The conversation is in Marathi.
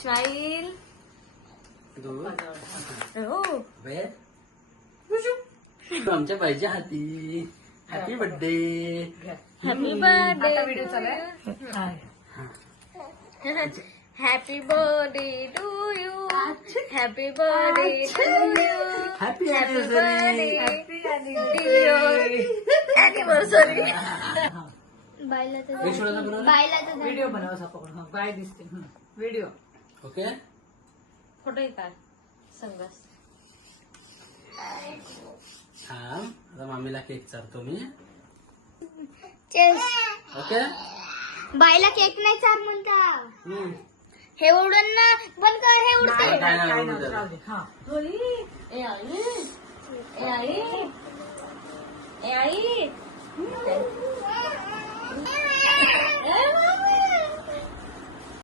स्माइल. आमच्या पाहिजे हाती. Happy birthday. Happy birthday. Video चालू आहे. Happy birthday to you. Happy birthday to you. Happy birthday anniversary. बायला तर व्हिडिओ बनव असा पकडून. बाय दिसते. व्हिडिओ. ओके. फोटो काढ संगस. हा आता मामीला केक चालतो मी. ओके. बायला केक नाही चार म्हणता. हे उडून ना बंद कर. हे उडते. काय नाही काय बोलू नव्हतं, त्याला. राहू दे. हा. ए आई. ए आई. ए आई.